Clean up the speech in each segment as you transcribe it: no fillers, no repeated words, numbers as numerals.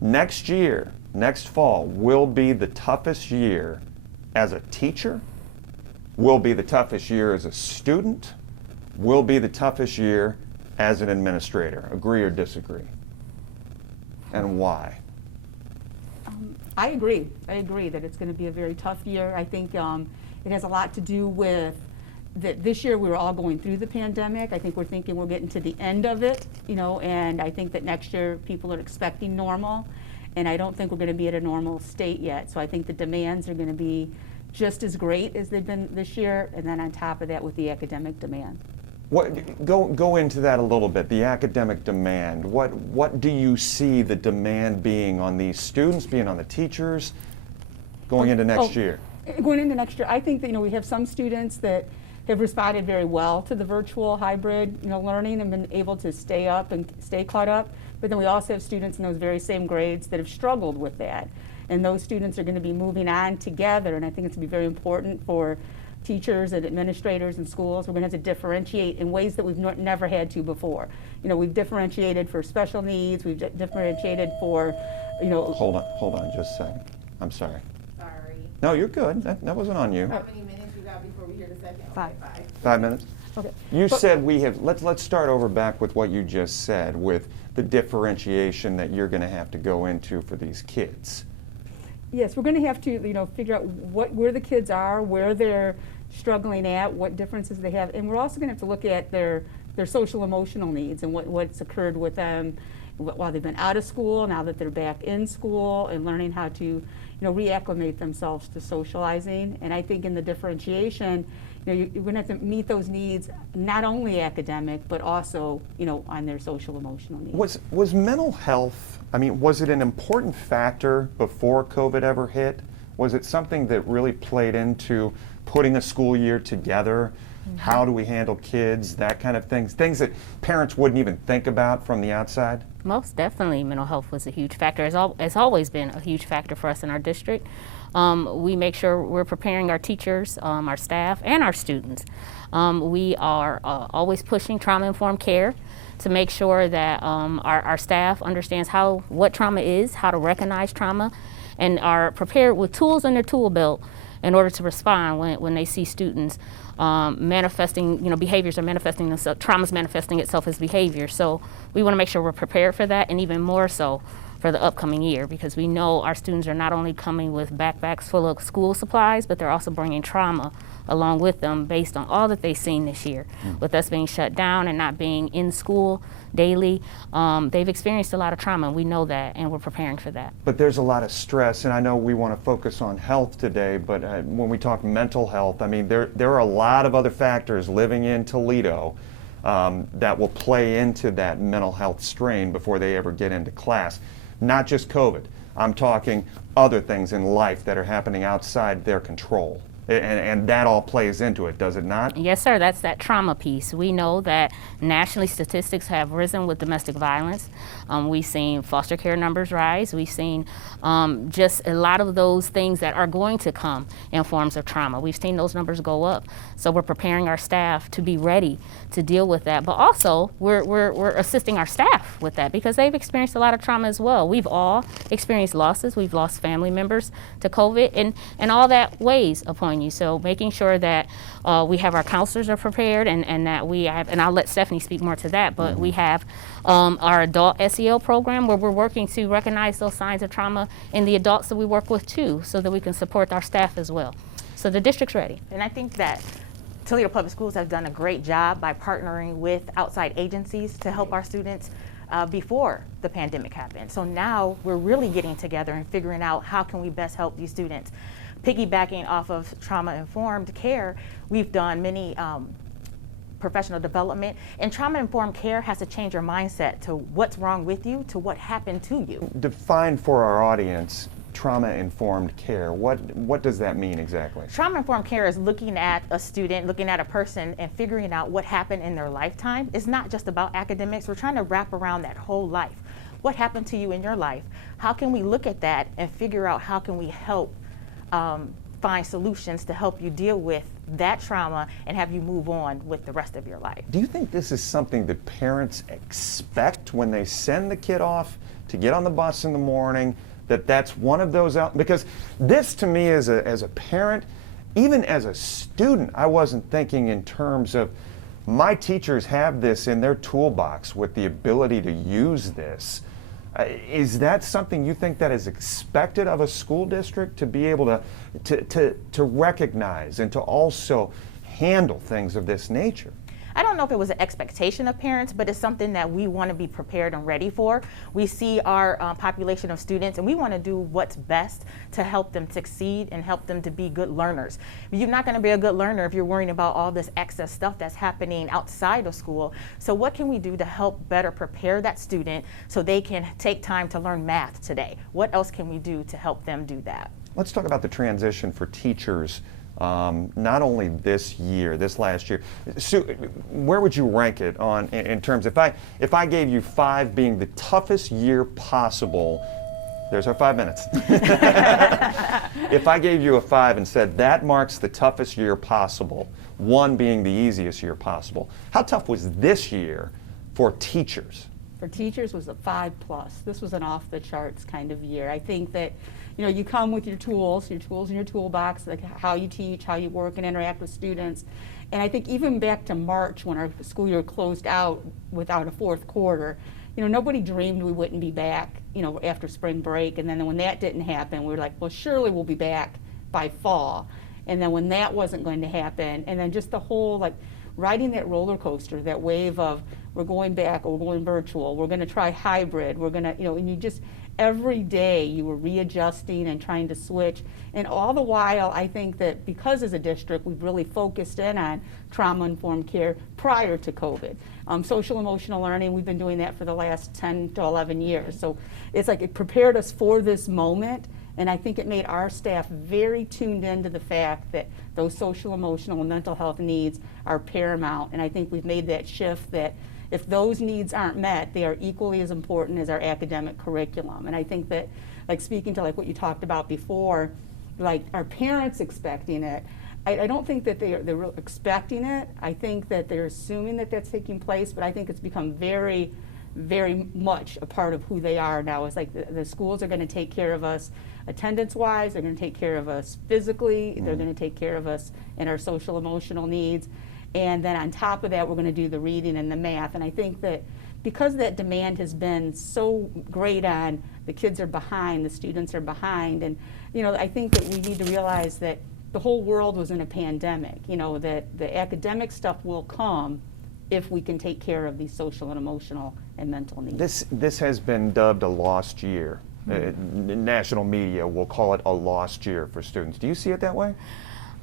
Next year, next fall, will be the toughest year as a teacher, will be the toughest year as a student, will be the toughest year as an administrator. Agree or disagree? And why? I agree. I agree that it's going to be a very tough year. I think it has a lot to do with that this year we were all going through the pandemic. I think we're thinking we're getting to the end of it, you know, and I think that next year people are expecting normal, and I don't think we're going to be at a normal state yet. So I think the demands are going to be just as great as they've been this year, and then on top of that with the academic demand. Go into that a little bit, the academic demand. What do you see the demand being on these students, being on the teachers, going into next year? Going into next year, I think that, you know, we have some students that have responded very well to the virtual hybrid, you know, learning and been able to stay up and stay caught up. But then we also have students in those very same grades that have struggled with that. And those students are going to be moving on together, and I think it's going to be very important for teachers and administrators and schools. We're going to have to differentiate in ways that we've never had to before. You know, we've differentiated for special needs, we've differentiated for, you know. Hold on just a second. I'm sorry. Sorry. No, you're good. That wasn't on you. How many minutes you got before we hear the second? Five. Okay, 5 minutes? Okay. You said we have, let's start over back with what you just said, with the differentiation that you're going to have to go into for these kids. Yes, we're going to have to, you know, figure out where the kids are, where they're struggling at, what differences they have, and we're also going to have to look at their social emotional needs and what's occurred with them while they've been out of school, now that they're back in school, and learning how to, you know, reacclimate themselves to socializing. And I think in the differentiation, you know, you're going to have to meet those needs, not only academic, but also, you know, on their social emotional needs. Was mental health, I mean, was it an important factor before COVID ever hit? Was it something that really played into putting a school year together? How do we handle kids, that kind of things that parents wouldn't even think about from the outside? Most definitely, mental health was a huge factor. It's always been a huge factor for us in our district. We make sure we're preparing our teachers, our staff, and our students. We are always pushing trauma-informed care to make sure that our staff understands what trauma is, how to recognize trauma, and are prepared with tools in their tool belt in order to respond when they see students manifesting, you know, behaviors are manifesting themselves, trauma's manifesting itself as behavior. So we want to make sure we're prepared for that, and even more so for the upcoming year, because we know our students are not only coming with backpacks full of school supplies, but they're also bringing trauma along with them based on all that they've seen this year. With us being shut down and not being in school daily, they've experienced a lot of trauma, and we know that, and we're preparing for that. But there's a lot of stress, and I know we want to focus on health today, but when we talk mental health, I mean, there are a lot of other factors living in Toledo that will play into that mental health strain before they ever get into class. Not just COVID. I'm talking other things in life that are happening outside their control. And that all plays into it, does it not? Yes, sir. That's that trauma piece. We know that nationally statistics have risen with domestic violence. We've seen foster care numbers rise. We've seen just a lot of those things that are going to come in forms of trauma. We've seen those numbers go up. So we're preparing our staff to be ready to deal with that. But also, we're assisting our staff with that because they've experienced a lot of trauma as well. We've all experienced losses. We've lost family members to COVID, and all that weighs upon you. So making sure that we have our counselors are prepared, and that we have, and I'll let Stephanie speak more to that, but we have our adult SEL program where we're working to recognize those signs of trauma in the adults that we work with too, so that we can support our staff as well. So the district's ready. And I think that Toledo Public Schools have done a great job by partnering with outside agencies to help our students before the pandemic happened. So now we're really getting together and figuring out how can we best help these students. Piggybacking off of trauma-informed care, we've done many professional development, and trauma-informed care has to change your mindset to what's wrong with you to what happened to you. Define for our audience trauma-informed care. What does that mean exactly? Trauma-informed care is looking at a student, looking at a person, and figuring out what happened in their lifetime. It's not just about academics. We're trying to wrap around that whole life. What happened to you in your life? How can we look at that and figure out how can we help find solutions to help you deal with that trauma and have you move on with the rest of your life. Do you think this is something that parents expect when they send the kid off to get on the bus in the morning, that that's one of those out? Because this to me as a parent, even as a student, I wasn't thinking in terms of my teachers have this in their toolbox with the ability to use this. Is that something you think that is expected of a school district, to be able to recognize and to also handle things of this nature? I don't know if it was an expectation of parents, but it's something that we want to be prepared and ready for. We see our population of students, and we want to do what's best to help them succeed and help them to be good learners. You're not going to be a good learner if you're worrying about all this excess stuff that's happening outside of school. So what can we do to help better prepare that student so they can take time to learn math today? What else can we do to help them do that? Let's talk about the transition for teachers. Not only this last year. Sue, where would you rank it on in terms, if I gave you 5 being the toughest year possible, there's our 5 minutes. If I gave you a 5 and said that marks the toughest year possible, 1 being the easiest year possible, how tough was this year for teachers? For teachers was a 5+. This was an off the charts kind of year. I think that, you know, you come with your tools in your toolbox, like how you teach, how you work and interact with students. And I think even back to March, when our school year closed out without a 4th quarter, you know, nobody dreamed we wouldn't be back, you know, after spring break. And then when that didn't happen, we were like, well, surely we'll be back by fall. And then when that wasn't going to happen, and then just the whole, like, riding that roller coaster, that wave of we're going back or we're going virtual, we're going to try hybrid, we're going to, you know, and you just, every day you were readjusting and trying to switch. And all the while, I think that because as a district, we've really focused in on trauma-informed care prior to COVID. Social emotional learning, we've been doing that for the last 10 to 11 years. So it's like it prepared us for this moment. And I think it made our staff very tuned into the fact that those social, emotional, and mental health needs are paramount. And I think we've made that shift that if those needs aren't met, they are equally as important as our academic curriculum. And I think that, like speaking to like what you talked about before, like our parents expecting it, I don't think that they're expecting it. I think that they're assuming that that's taking place, but I think it's become very, very much a part of who they are now. It's like the schools are going to take care of us attendance-wise, they're going to take care of us physically, they're going to take care of us in our social emotional needs. And then on top of that, we're going to do the reading and the math. And I think that because that demand has been so great on the kids are behind, the students are behind, and you know, I think that we need to realize that the whole world was in a pandemic, you know, that the academic stuff will come if we can take care of these social and emotional and mental needs. This has been dubbed a lost year. National media will call it a lost year for students. Do you see it that way?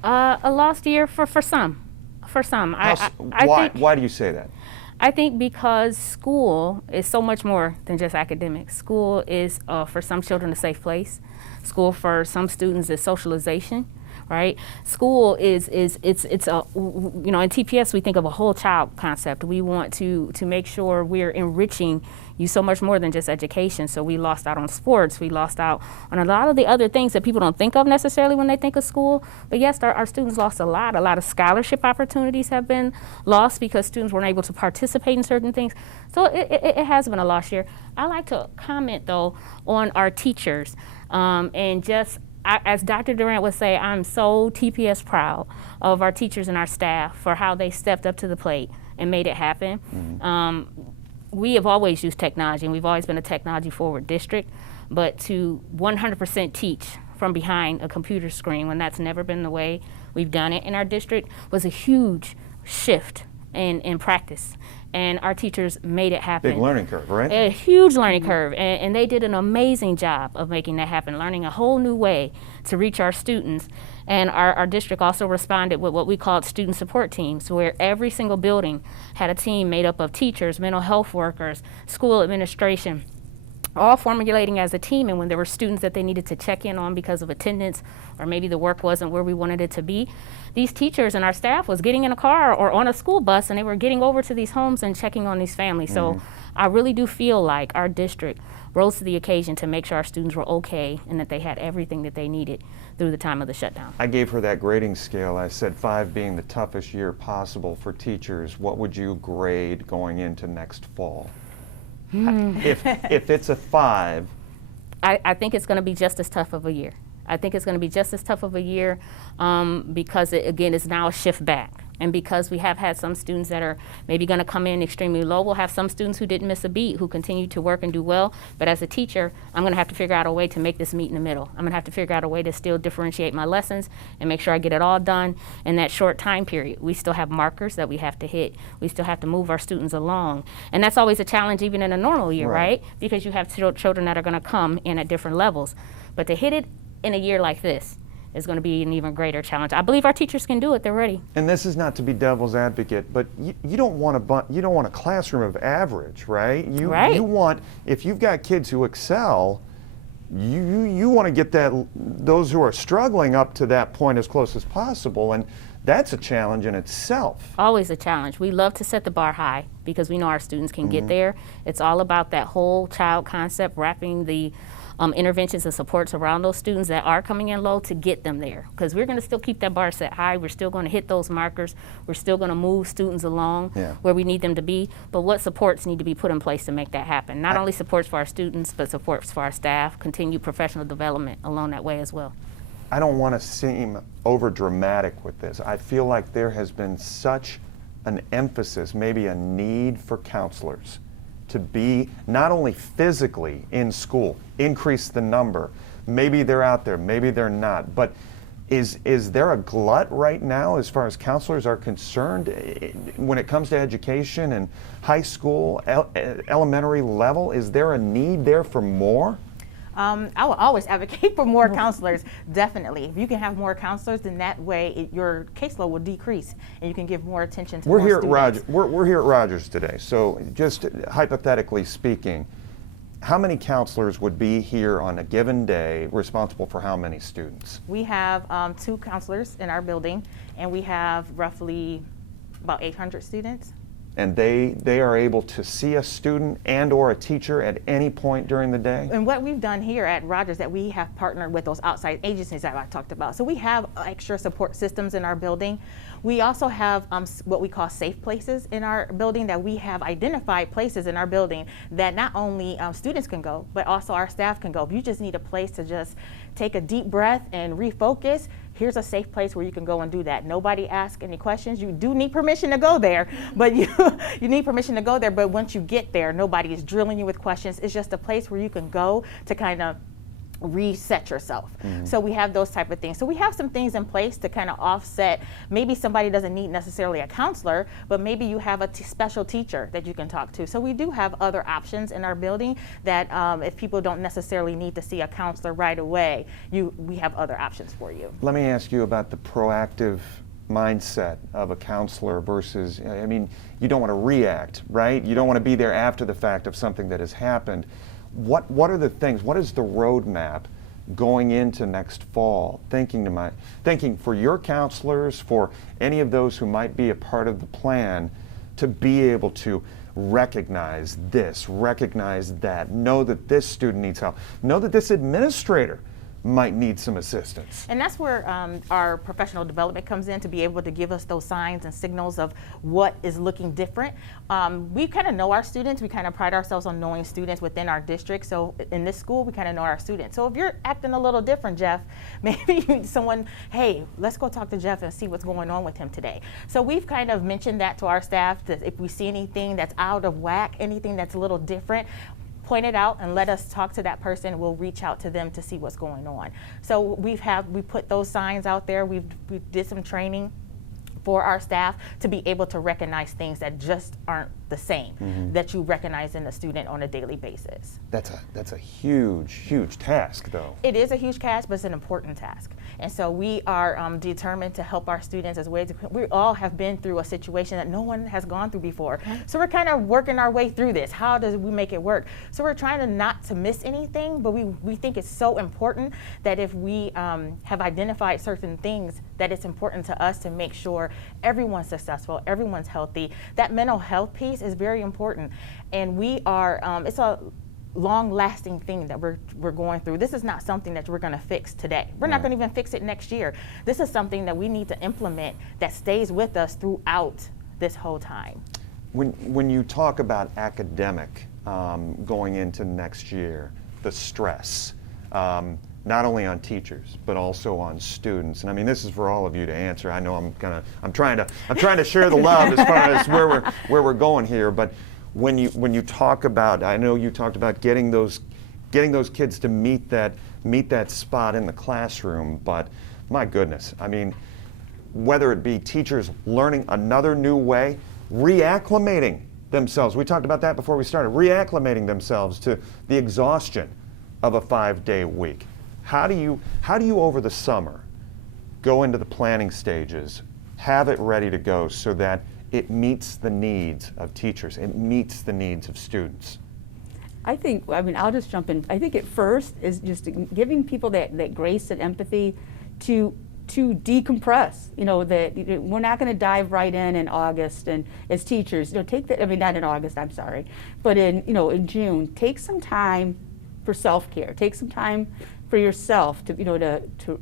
A lost year for some. For some. Why do you say that? I think because school is so much more than just academics. School is, for some children, a safe place. School for some students is socialization, right? School it's a, you know, in TPS we think of a whole child concept. We want to make sure we're enriching you so much more than just education. So we lost out on sports, we lost out on a lot of the other things that people don't think of necessarily when they think of school. But yes, our students lost a lot of scholarship opportunities have been lost because students weren't able to participate in certain things. So it has been a lost year. I like to comment though on our teachers and just, as Dr. Durant would say, I'm so TPS proud of our teachers and our staff for how they stepped up to the plate and made it happen. We have always used technology, and we've always been a technology-forward district, but to 100% teach from behind a computer screen when that's never been the way we've done it in our district was a huge shift in practice. And our teachers made it happen. Big learning curve, right? A huge learning curve, and they did an amazing job of making that happen, learning a whole new way to reach our students. And our district also responded with what we called student support teams, where every single building had a team made up of teachers, mental health workers, school administration, all formulating as a team, and when there were students that they needed to check in on because of attendance, or maybe the work wasn't where we wanted it to be, these teachers and our staff was getting in a car or on a school bus, and they were getting over to these homes and checking on these families. So I really do feel like our district rose to the occasion to make sure our students were okay and that they had everything that they needed through the time of the shutdown. I gave her that grading scale. I said 5 being the toughest year possible for teachers. What would you grade going into next fall? If it's a 5. I think it's going to be just as tough of a year. I think it's going to be just as tough of a year because, again, it's now a shift back. And because we have had some students that are maybe going to come in extremely low, we'll have some students who didn't miss a beat, who continue to work and do well. But as a teacher, I'm going to have to figure out a way to make this meet in the middle. I'm going to have to figure out a way to still differentiate my lessons and make sure I get it all done in that short time period. We still have markers that we have to hit. We still have to move our students along. And that's always a challenge even in a normal year, right? Because you have children that are going to come in at different levels. But to hit it in a year like this is going to be an even greater challenge. I believe our teachers can do it. They're ready. And this is not to be devil's advocate, but you don't want a classroom of average, right? You want, if you've got kids who excel, you want to get those who are struggling up to that point as close as possible, and that's a challenge in itself. Always a challenge. We love to set the bar high because we know our students can get there. It's all about that whole child concept, wrapping the interventions and supports around those students that are coming in low to get them there, because we're going to still keep that bar set high. We're still going to hit those markers. We're still going to move students along where we need them to be. But what supports need to be put in place to make that happen? Not only supports for our students, but supports for our staff, continued professional development along that way as well. I don't want to seem over dramatic with this. I feel like there has been such an emphasis, maybe a need for counselors to be not only physically in school, increase the number. Maybe they're out there, maybe they're not. But is there a glut right now as far as counselors are concerned when it comes to education and high school, elementary level? Is there a need there for more? I will always advocate for more counselors, definitely. If you can have more counselors, then that way your caseload will decrease and you can give more attention to more students. We're here at Rogers today, so just hypothetically speaking, how many counselors would be here on a given day responsible for how many students? We have 2 counselors in our building, and we have roughly about 800 students. And they are able to see a student and or a teacher at any point during the day? And what we've done here at Rogers, that we have partnered with those outside agencies that I talked about. So we have extra support systems in our building. We also have what we call safe places in our building, that we have identified places in our building that not only students can go, but also our staff can go. If you just need a place to just take a deep breath and refocus, here's a safe place where you can go and do that. Nobody asks any questions. You do need permission to go there, but you need permission to go there. But once you get there, nobody is drilling you with questions. It's just a place where you can go to kind of reset yourself. So we have those type of things. So we have some things in place to kind of offset. Maybe somebody doesn't need necessarily a counselor, but maybe you have a special teacher that you can talk to. So we do have other options in our building that if people don't necessarily need to see a counselor right away, we have other options for you. Let me ask you about the proactive mindset of a counselor versus, I mean, you don't want to react, right? You don't want to be there after the fact of something that has happened. What are the things, what is the roadmap going into next fall, thinking for your counselors, for any of those who might be a part of the plan, to be able to recognize this, recognize that, know that this student needs help, know that this administrator might need some assistance. And that's where our professional development comes in, to be able to give us those signs and signals of what is looking different. We kind of know our students. We kind of pride ourselves on knowing students within our district. So in this school, we kind of know our students. So if you're acting a little different, Jeff, maybe someone, hey, let's go talk to Jeff and see what's going on with him today. So we've kind of mentioned that to our staff, that if we see anything that's out of whack, anything that's a little different, point it out and let us talk to that person. We'll reach out to them to see what's going on. So we put those signs out there. We did some training for our staff to be able to recognize things that just aren't the same that you recognize in a student on a daily basis. That's a huge task, though. It is a huge task, but it's an important task. And so we are determined to help our students as ways. We all have been through a situation that no one has gone through before. So we're kind of working our way through this. How does we make it work? So we're trying to not to miss anything, but we think it's so important that if we have identified certain things, that it's important to us to make sure everyone's successful, everyone's healthy. That mental health piece is very important. And we are, it's a long-lasting thing that we're going through. This is not something that we're going to fix today. We're not going to even fix it next year. This is something that we need to implement that stays with us throughout this whole time. When you talk about academic going into next year, the stress, not only on teachers but also on students, and I mean this is for all of you to answer. I know I'm trying to share the love as far as where we're going here, but when you talk about, I know you talked about getting those kids to meet that spot in the classroom, but my goodness, I mean, whether it be teachers learning another new way, reacclimating themselves. We talked about that before we started, reacclimating themselves to the exhaustion of a 5-day week. How do you over the summer go into the planning stages, have it ready to go so that it meets the needs of teachers, it meets the needs of students? I mean, I'll just jump in. I think at first is just giving people that grace and empathy to decompress. You know, that we're not going to dive right in August, and as teachers, take that. I mean, not in August. I'm sorry, but in June, take some time for self-care. Take some time for yourself to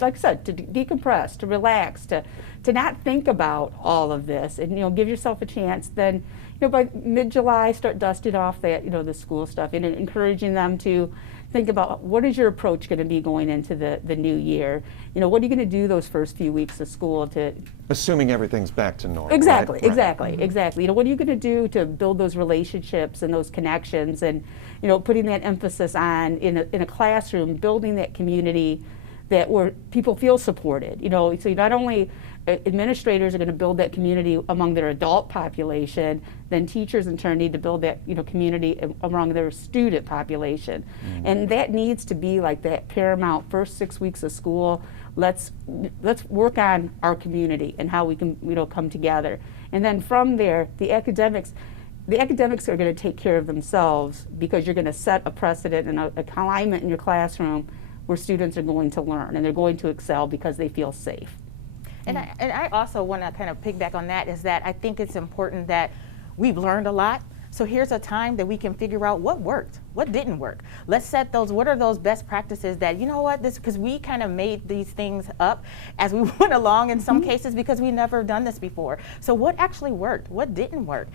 like I said, to decompress, to relax, to not think about all of this, and give yourself a chance. Then, by mid-July, start dusting off that the school stuff and encouraging them to think about what is your approach going to be going into the new year. What are you going to do those first few weeks of school to, assuming everything's back to normal. Exactly, right? exactly, exactly. What are you going to do to build those relationships and those connections, and putting that emphasis on in a classroom, building that community that where people feel supported. So not only administrators are going to build that community among their adult population, then teachers in turn need to build that community among their student population. And that needs to be like that paramount first 6 weeks of school. Let's work on our community and how we can come together. And then from there, the academics are going to take care of themselves, because you're going to set a precedent and a climate in your classroom where students are going to learn and they're going to excel because they feel safe. And I also want to kind of piggyback on that, is that I think it's important that we've learned a lot. So here's a time that we can figure out what worked, what didn't work. Let's set what are those best practices that, because we kind of made these things up as we went along in some cases, because we never done this before. So what actually worked? What didn't work?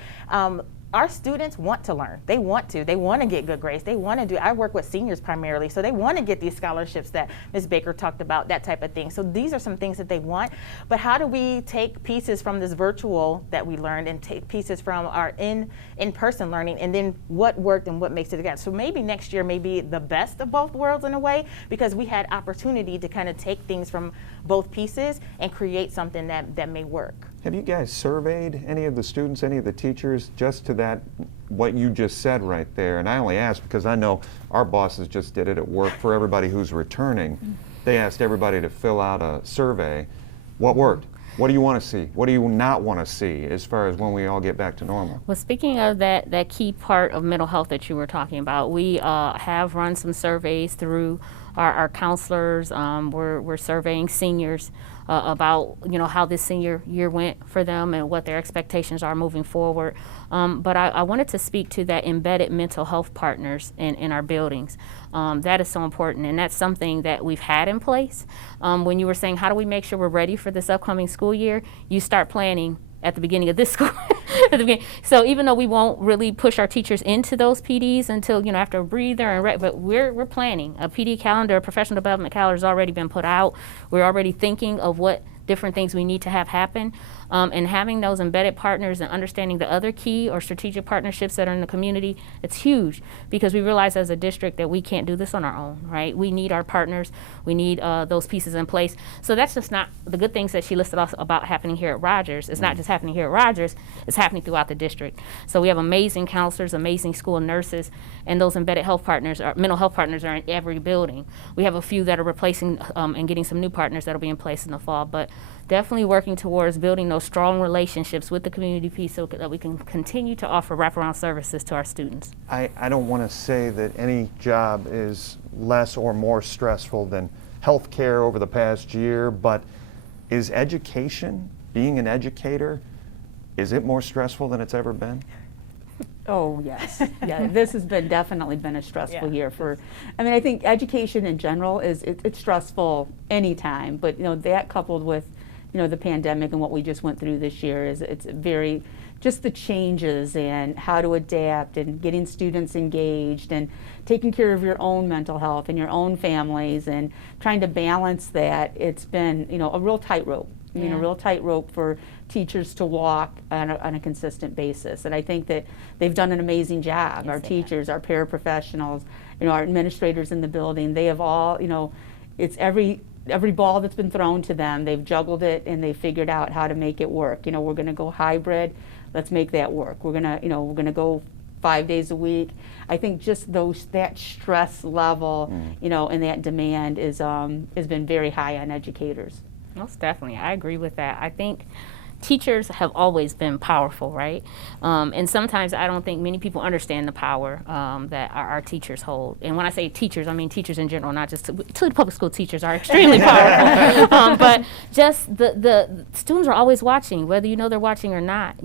Our students want to learn. They want to get good grades. They want to do, I work with seniors primarily, so they want to get these scholarships that Ms. Baker talked about, that type of thing. So these are some things that they want, but how do we take pieces from this virtual that we learned and take pieces from our in-person learning, and then what worked and what makes it again? So maybe next year may be the best of both worlds in a way, because we had opportunity to kind of take things from both pieces and create something that may work. Have you guys surveyed any of the students, any of the teachers, just to that, what you just said right there? And I only ask because I know our bosses just did it at work for everybody who's returning. They asked everybody to fill out a survey. What worked? What do you want to see? What do you not want to see as far as when we all get back to normal? Well, speaking of that key part of mental health that you were talking about, we have run some surveys through our counselors. We're surveying seniors about how this senior year went for them and what their expectations are moving forward. But I wanted to speak to that embedded mental health partners in our buildings. That is so important, and that's something that we've had in place. When you were saying, how do we make sure we're ready for this upcoming school year, you start planning at the beginning of this school. So even though we won't really push our teachers into those PDs until after a breather, but we're planning a PD calendar, a professional development calendar has already been put out. We're already thinking of what different things we need to have happen. And having those embedded partners and understanding the other key or strategic partnerships that are in the community, it's huge, because we realize as a district that we can't do this on our own, right? We need our partners. We need those pieces in place. So that's just not the good things that she listed also about happening here at Rogers. It's not just happening here at Rogers, it's happening throughout the district. So we have amazing counselors, amazing school nurses, and those embedded health partners, mental health partners, are in every building. We have a few that are replacing and getting some new partners that will be in place in the fall, but definitely working towards building those strong relationships with the community piece so that we can continue to offer wraparound services to our students. I don't want to say that any job is less or more stressful than healthcare over the past year, but is education, being an educator, is it more stressful than it's ever been? Oh, yes. Yeah, this has definitely been a stressful year for, I mean, I think education in general it's stressful anytime, but that coupled with, the pandemic and what we just went through this year it's very, just the changes and how to adapt and getting students engaged and taking care of your own mental health and your own families and trying to balance that. It's been, a real tightrope. I mean, a real tightrope for teachers to walk on a consistent basis. And I think that they've done an amazing job. Yes, our teachers, our paraprofessionals, our administrators in the building, they have all, it's every ball that's been thrown to them, they've juggled it and they figured out how to make it work. We're going to go hybrid. Let's make that work. We're going to go 5 days a week. I think just that stress level, and that demand has been very high on educators. Most definitely, I agree with that. I think teachers have always been powerful, right? And sometimes I don't think many people understand the power that our teachers hold. And when I say teachers, I mean teachers in general, not just Toledo Public School teachers are extremely powerful. But just the students are always watching, whether they're watching or not.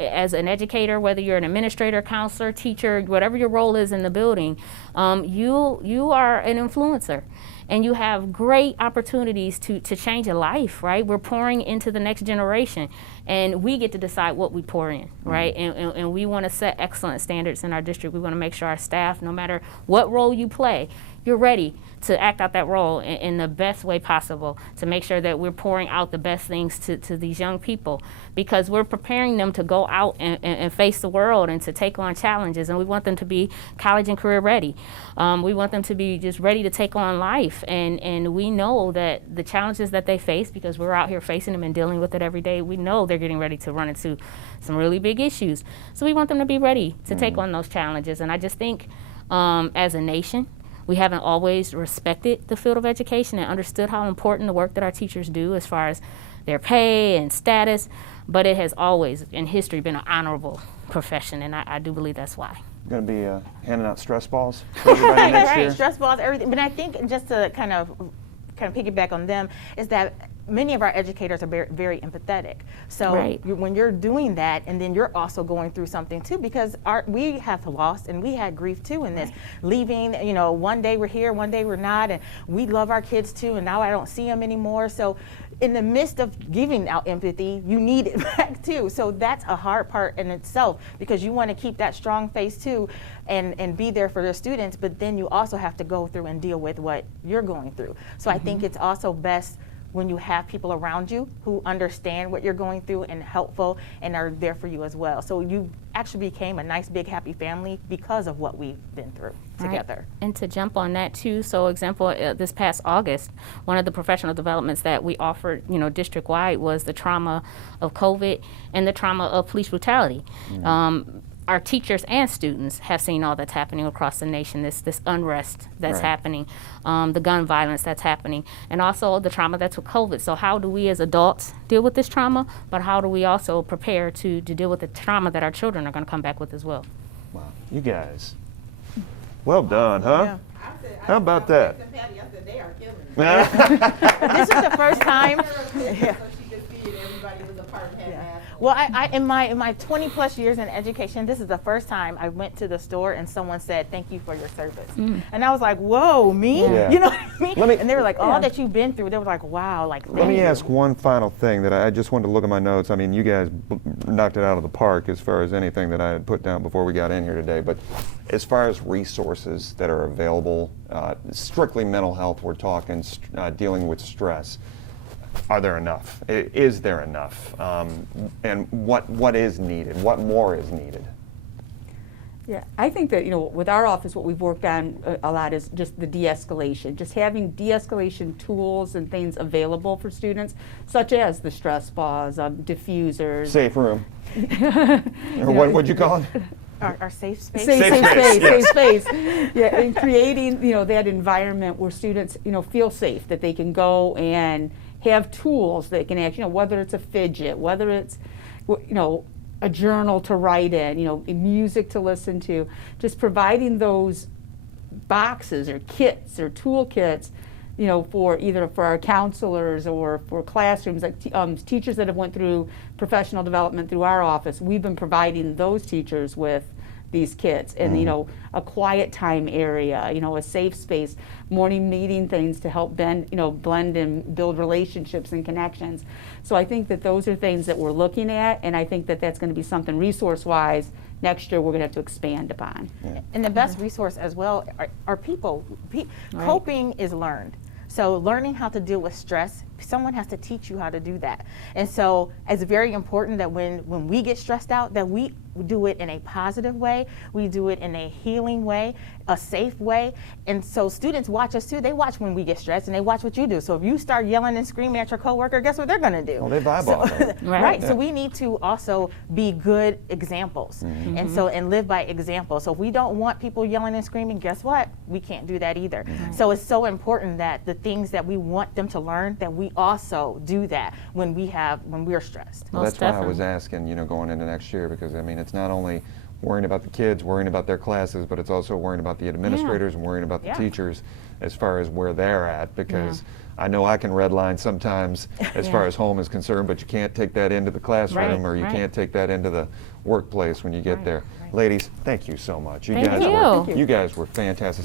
As an educator, whether you're an administrator, counselor, teacher, whatever your role is in the building, you are an influencer. And you have great opportunities to change a life, right? We're pouring into the next generation, and we get to decide what we pour in, right? And we want to set excellent standards in our district. We want to make sure our staff, no matter what role you play, you're ready to act out that role in the best way possible, to make sure that we're pouring out the best things to these young people, because we're preparing them to go out and face the world and to take on challenges, and we want them to be college and career ready. We want them to be just ready to take on life, and we know that the challenges that they face, because we're out here facing them and dealing with it every day, we know they're getting ready to run into some really big issues. So we want them to be ready to take on those challenges, and I just think as a nation, we haven't always respected the field of education and understood how important the work that our teachers do as far as their pay and status, but it has always in history been an honorable profession, and I do believe that's why. Going to be handing out stress balls for everybody next year? Right, stress balls, everything. But I think just to kind of piggyback on them is that many of our educators are very, very empathetic. So when you're doing that, and then you're also going through something too, because we have lost and we had grief too in this. Leaving, one day we're here, one day we're not, and we love our kids too, and now I don't see them anymore. So in the midst of giving out empathy, you need it back too. So that's a hard part in itself, because you want to keep that strong face too and be there for the students, but then you also have to go through and deal with what you're going through. So I think it's also best when you have people around you who understand what you're going through and helpful and are there for you as well. So you actually became a nice, big, happy family because of what we've been through together. And to jump on that too, so example, this past August, one of the professional developments that we offered, district-wide was the trauma of COVID and the trauma of police brutality. Our teachers and students have seen all that's happening across the nation, this unrest that's happening, the gun violence that's happening, and also the trauma that's with COVID. So how do we as adults deal with this trauma, but how do we also prepare to deal with the trauma that our children are going to come back with as well? Wow, you guys, well done, huh? Yeah. How about that? They are killing me. This is the first time. So she could see it. Everybody was a part of that. Well, I in my 20 plus years in education, this is the first time I went to the store and someone said, "Thank you for your service." And I was like, "Whoa, me?" Yeah. You know what I mean? And they were like, "All Yeah. that you've been through." They were like, "Wow, like." Let me ask one final thing that I just wanted to look at my notes. I mean, you guys knocked it out of the park as far as anything that I had put down before we got in here today. But as far as resources that are available, strictly mental health, we're talking dealing with stress. are there enough? Is there enough? And what is needed? What more is needed? Yeah, I think that, with our office, what we've worked on a lot is just the de-escalation, just having de-escalation tools and things available for students, such as the stress balls, diffusers. Safe room. Or what would you call it? Our safe space. Safe space. Yeah, and creating, that environment where students, feel safe, that they can go and have tools that can actually, whether it's a fidget, whether it's, a journal to write in, music to listen to, just providing those boxes or kits or toolkits, for either for our counselors or for classrooms, like teachers that have went through professional development through our office. We've been providing those teachers with these kits and, a quiet time area, a safe space, morning meeting things to help blend and build relationships and connections. So I think that those are things that we're looking at, and I think that that's going to be something resource-wise next year we're going to have to expand upon. Yeah. And the best resource as well are people. Coping is learned. So learning how to deal with stress, someone has to teach you how to do that. And so it's very important that when we get stressed out, that we do it in a positive way, we do it in a healing way, a safe way. And so students watch us too. They watch when we get stressed and they watch what you do. So if you start yelling and screaming at your coworker, guess what they're gonna do? Well, they vibe off of it. Right, Yeah. so we need to also be good examples and live by example. So if we don't want people yelling and screaming, guess what? We can't do that either. So it's so important that the things that we want them to learn, that we also do that when we're stressed. Well, Most that's why I definitely. was asking, going into next year, because I mean, it's not only worrying about the kids, worrying about their classes, but it's also worrying about the administrators and worrying about the Yeah. teachers as far as where they're at, because I know I can redline sometimes as far as home is concerned, but you can't take that into the classroom or you can't take that into the workplace when you get there. Ladies, thank you so much. Thank you. You guys were fantastic.